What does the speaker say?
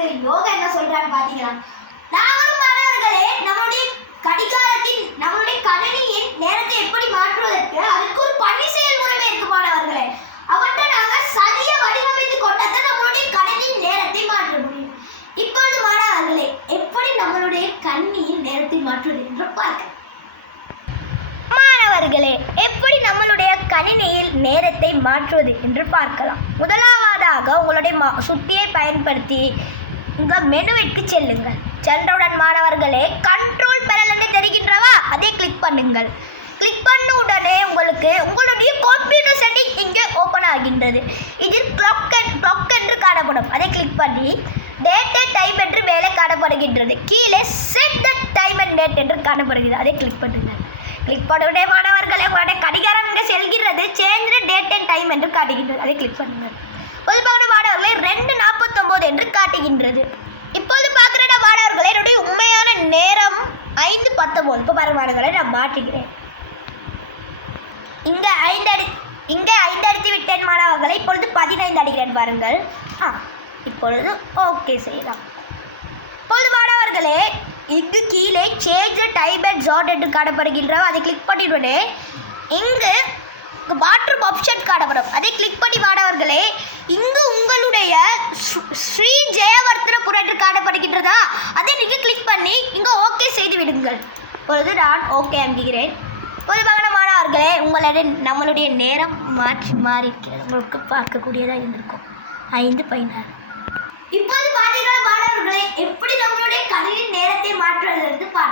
அதுக்கு யோகா என்ன சொல்றான்னு பாத்தீங்களா? நாங்களும் மாணவர்களே நம்மளுடைய கடிகாரத்தின் நம்மளுடைய கணினியின் நேரத்தை எப்படி மாற்றுவதற்கு அதுக்கு ஒரு பணி செயல்முறை இருக்கு மாணவர்களே. அவற்றை நாங்கள் சரியா வடிவமைத்து கொண்டாதான் நம்மளுடைய கணினியின் நேரத்தை மாற்ற முடியும். இப்பொழுது மாணவர்களே எப்படி நம்மளுடைய கணினியின் நேரத்தை மாற்றுவது என்று பார்க்க மாணவர்களே எப்படி நம்மளுடைய கணினியில் நேரத்தை மாற்றுவது என்று பார்க்கலாம். முதலாவதாக உங்களுடைய சுட்டியை பயன்படுத்தி உங்கள் மெனுவிற்கு செல்லுங்கள். சென்றவுடன் மாணவர்களே கண்ட்ரோல் பேனல் என்று தெரிகின்றவா, அதை கிளிக் பண்ணுங்கள். கிளிக் பண்ண உடனே உங்களுடைய கம்ப்யூட்டர் செட்டிங் இங்கே ஓப்பன் ஆகின்றது. இதில் கிளாக் என்று காணப்படும். அதை கிளிக் பண்ணி டேட் அண்ட் டைம் என்று மேலே காணப்படுகின்றது. கீழே set the time and date என்று காணப்படுகிறது. அதை கிளிக் பண்ணுங்கள். கிளிக் பண்ணுவதே மாணவர்களே உங்களுடைய கடிகாரம் இங்கே செல்கிறது. சேஞ்ச் டேட் அண்ட் டைம் என்று காட்டுகின்றது. அதை கிளிக் பண்ணுங்கள். பொதுவாக மாணவர்களே 2:49 என்று காட்டுகின்றது. இப்போது பார்க்குற மாணவர்களே என்னுடைய உண்மையான நேரம் 5:19. இப்போ பாருங்க மாணவர்களை நான் மாற்றுகிறேன். இங்கே 5 அடித்து விட்டேன் மாணவர்களை. இப்பொழுது 15 அடிக்கிறேன் பாருங்கள். இப்பொழுது ஓகே செய்யலாம். இப்பொழுது மாணவர்களே இங்கு கீழே சேஞ்ச் டைம் அண்ட் ஜோன் என்று காணப்படுகின்றோம். அதை கிளிக் பண்ணிவிடனே இங்கு பாத்ரூம் ஆப்ஷன் காணப்படும். அதை கிளிக் பண்ணி மாணவர்களே இங்கு உங்களுடைய ஸ்ரீ ஜெயவர்த்தனபுரம் என்று காணப்படுகின்றதா, அதை நீங்கள் கிளிக் பண்ணி இங்கே ஓகே செய்து விடுங்கள். இப்பொழுது நான் ஓகே அனுப்புகிறேன். பொதுவாக மாணவர்களே நம்மளுடைய நேரம் மாறிக்கிறது. உங்களுக்கு பார்க்கக்கூடியதாக இருந்திருக்கும் 5:16. இப்போது பார்த்தீங்கன்னா மாணவர்களே எப்படி நம்மளுடைய கணினி நேரத்தை மாற்றுவது